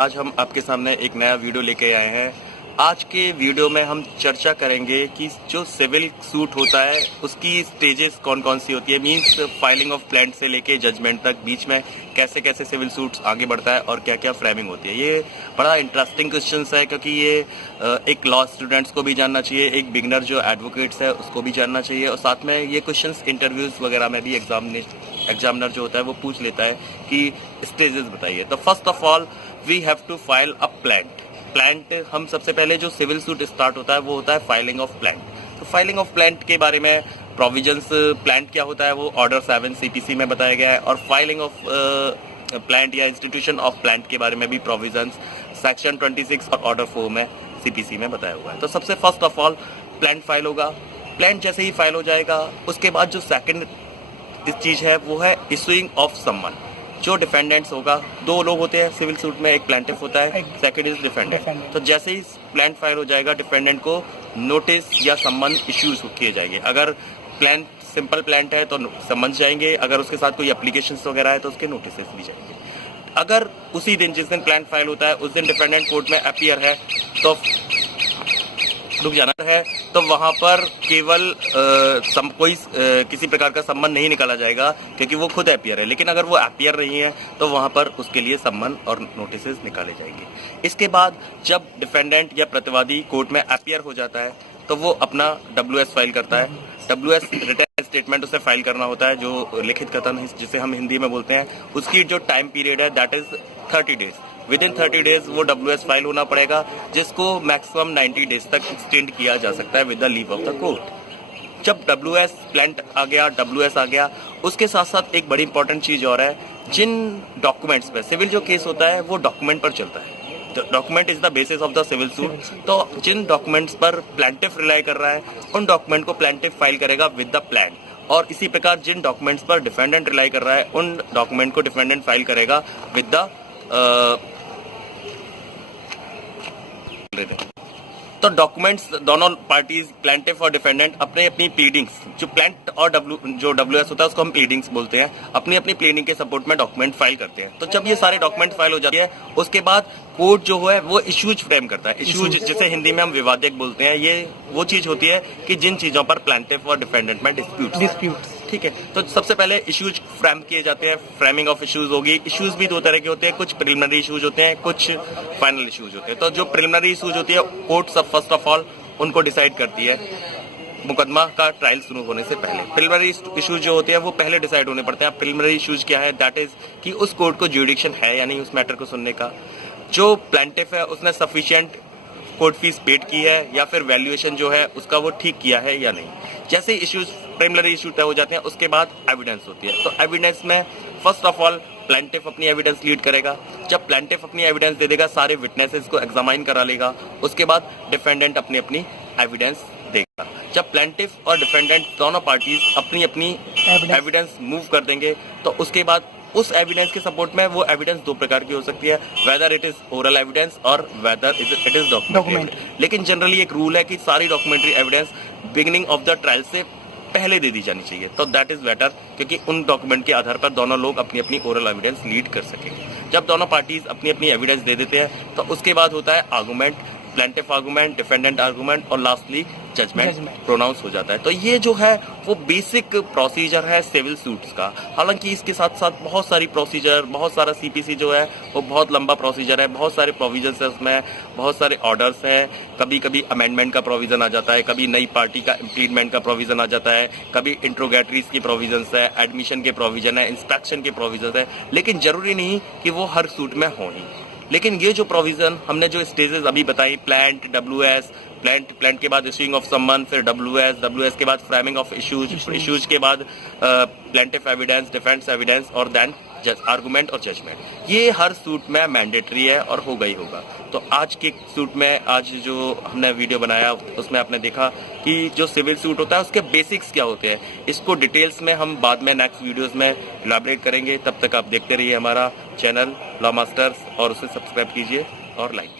आज हम आपके सामने एक नया वीडियो लेके आए हैं। आज के वीडियो में हम चर्चा करेंगे कि जो सिविल सूट होता है उसकी स्टेजेस कौन कौन सी होती है, मींस फाइलिंग ऑफ प्लांट से लेके जजमेंट तक बीच में कैसे कैसे सिविल सूट्स आगे बढ़ता है और क्या क्या फ्रेमिंग होती है। ये बड़ा इंटरेस्टिंग क्वेश्चन है क्योंकि ये एक लॉ स्टूडेंट्स को भी जानना चाहिए, एक बिगनर जो एडवोकेट्स है उसको भी जानना चाहिए, और साथ में ये क्वेश्चन इंटरव्यूज वगैरह में भी एग्जामिनर जो होता है वो पूछ लेता है कि स्टेजेस बताइए। तो first of all we have to file a plaint. हम सबसे पहले जो सिविल सूट स्टार्ट होता है वो होता है फाइलिंग ऑफ प्लांट। तो फाइलिंग ऑफ प्लांट के बारे में प्रोविजंस, प्लांट क्या होता है वो ऑर्डर 7 सीपीसी में बताया गया है, और फाइलिंग ऑफ प्लांट या इंस्टीट्यूशन ऑफ प्लांट के बारे में भी प्रोविजंस सेक्शन 26 और ऑर्डर 4 में सीपीसी में बताया हुआ है। तो सबसे first of all plant file होगा। प्लांट जैसे ही फाइल हो जाएगा उसके बाद जो सेकंड चीज है वो है इशूइंग ऑफ समन। जो डिफेंडेंट्स होगा, दो लोग होते हैं सिविल सूट में, एक प्लांटिफ होता है, सेकंड इज डिफेंडेंट। तो जैसे ही प्लांट फाइल हो जाएगा डिफेंडेंट को नोटिस या सम्मन इश्यूज किए जाएंगे। अगर प्लांट सिंपल प्लांट है तो सम्मन जाएंगे, अगर उसके साथ कोई एप्लीकेशन वगैरह है तो उसके नोटिस भी जाएंगे। अगर उसी दिन जिस दिन प्लांट फाइल होता है उस दिन डिफेंडेंट कोर्ट में अपीयर है तो रुक जाना है, तो वहां पर केवल किसी प्रकार का सम्मन नहीं निकाला जाएगा क्योंकि वो खुद अपीयर है। लेकिन अगर वो अपीयर नहीं है तो वहां पर उसके लिए सम्मन और नोटिस निकाले जाएंगे। इसके बाद जब डिफेंडेंट या प्रतिवादी कोर्ट में अपीयर हो जाता है तो वो अपना WS फाइल करता है। WS रिटर्न स्टेटमेंट उसे फाइल करना होता है, जो लिखित कथन जिसे हम हिंदी में बोलते हैं। उसकी जो टाइम पीरियड है that is 30 days. With in 30 days वो WS फाइल होना पड़ेगा, जिसको मैक्सिमम 90 डेज तक एक्सटेंड किया जा सकता है with the leave of the court. जब WS प्लांट आ गया, WS आ गया, उसके साथ साथ एक बड़ी इंपॉर्टेंट चीज और है, जिन डॉक्यूमेंट्स पे सिविल जो केस होता है वो डॉक्यूमेंट पर चलता है। Document is the basis of the civil suit. तो जिन डॉक्यूमेंट्स पर प्लांटिफ रिलाई कर रहा है उन डॉक्यूमेंट को प्लांटिफ फाइल करेगा विद द प्लांट, और इसी प्रकार जिन डॉक्यूमेंट्स पर डिफेंडेंट रिलाई कर रहा है उन डॉक्यूमेंट को डिफेंडेंट फाइल करेगा विद द तो डॉक्यूमेंट्स दोनों पार्टीज प्लांटिफ और डिफेंडेंट अपने अपनी प्लीडिंग्स, जो प्लांट और जो WS होता है उसको हम प्लीडिंग्स बोलते हैं, अपनी अपनी प्लीडिंग के सपोर्ट में डॉक्यूमेंट फाइल करते हैं। तो जब ये सारे डॉक्यूमेंट फाइल हो जाती है उसके बाद कोर्ट जो है वो इश्यूज फ्रेम करता है। इश्यूज जिसे हिंदी में हम विवादक बोलते हैं, ये वो चीज होती है कि जिन चीजों पर प्लांटिफ और डिफेंडेंट में डिस्प्यूट, ठीक है। तो सबसे पहले इश्यूज फ्रेम किए जाते हैं, फ्रेमिंग ऑफ इश्यूज होगी। इश्यूज भी दो तरह के होते हैं, कुछ प्रिलिमिनरी इश्यूज होते हैं, कुछ फाइनल इश्यूज होते हैं। तो जो प्रिलिमिनरी इश्यूज होती है कोर्ट सब फर्स्ट ऑफ ऑल उनको डिसाइड करती है मुकदमा का ट्रायल शुरू होने से पहले। प्रिलिमिनरी इश्यूज जो होते हैं वो पहले डिसाइड होने पड़ते हैं। प्रिलिमिनरी इश्यूज क्या है, दैट इज कि उस कोर्ट को ज्यूडिक्शन है या नहीं उस मैटर को सुनने का, जो प्लांटिफ है उसने सफिशिएंट कोर्ट फीस पेड की है या फिर वैल्यूएशन जो है उसका वो ठीक किया है या नहीं। जैसे इश्यूज प्रिलिमिनरी इश्यू तय हो जाते हैं उसके बाद एविडेंस होती है। तो एविडेंस में फर्स्ट ऑफ ऑल प्लांटिफ अपनी एविडेंस लीड करेगा। जब प्लांटिफ अपनी एविडेंस दे देगा, सारे विटनेसेस को एग्जामाइन करा लेगा, उसके बाद डिफेंडेंट अपनी अपनी एविडेंस देगा। जब प्लांटिफ और डिफेंडेंट दोनों पार्टीज अपनी अपनी एविडेंस मूव कर देंगे तो उसके बाद उस एविडेंस के सपोर्ट में वो एविडेंस दो प्रकार की हो सकती है, whether it is oral evidence और वेदर इट इज डॉक्यूमेंट। लेकिन जनरली एक रूल है कि सारी documentary evidence beginning of the trial से पहले दे दी जानी चाहिए। तो दैट इज बेटर, क्योंकि उन डॉक्यूमेंट के आधार पर दोनों लोग अपनी अपनी ओरल एविडेंस लीड कर सकेंगे। जब दोनों पार्टीज अपनी अपनी एविडेंस दे देते हैं तो उसके बाद होता है argument, plaintiff argument, defendant argument, और लास्टली जजमेंट प्रोनाउंस हो जाता है। तो ये जो है वो बेसिक प्रोसीजर है सिविल सूट्स का। हालांकि इसके साथ साथ बहुत सारी प्रोसीजर, बहुत सारा सीपीसी जो है वो बहुत लंबा प्रोसीजर है, बहुत सारे प्रोविजंस है उसमें, बहुत सारे ऑर्डर्स हैं। कभी कभी अमेंडमेंट का प्रोविजन आ जाता है, कभी नई पार्टी का इम्प्लीमेंट का प्रोविजन आ जाता है, कभी इंट्रोगेटरीज की प्रोविजंस है, एडमिशन के प्रोविजन है, इंस्पेक्शन के प्रोविजन है। लेकिन जरूरी नहीं कि वो हर सूट में हो ही। लेकिन ये जो प्रोविजन हमने जो स्टेजेस अभी बताई, प्लांट, WS, प्लांट के बाद इश्यूइंग ऑफ सम्मन, फिर WS के बाद फ्रेमिंग ऑफ इश्यूज के बाद प्लांटिफ एविडेंस, डिफेंस एविडेंस, और देन आर्गुमेंट और जजमेंट, ये हर सूट में मैंडेटरी है और होगा ही होगा। तो आज के सूट में आज जो हमने वीडियो बनाया उसमें आपने देखा कि जो सिविल सूट होता है उसके बेसिक्स क्या होते हैं। इसको डिटेल्स में हम बाद में नेक्स्ट वीडियोस में इलाबरेट करेंगे। तब तक आप देखते रहिए हमारा चैनल लॉ मास्टर्स और उसे सब्सक्राइब कीजिए और लाइक कीजिए।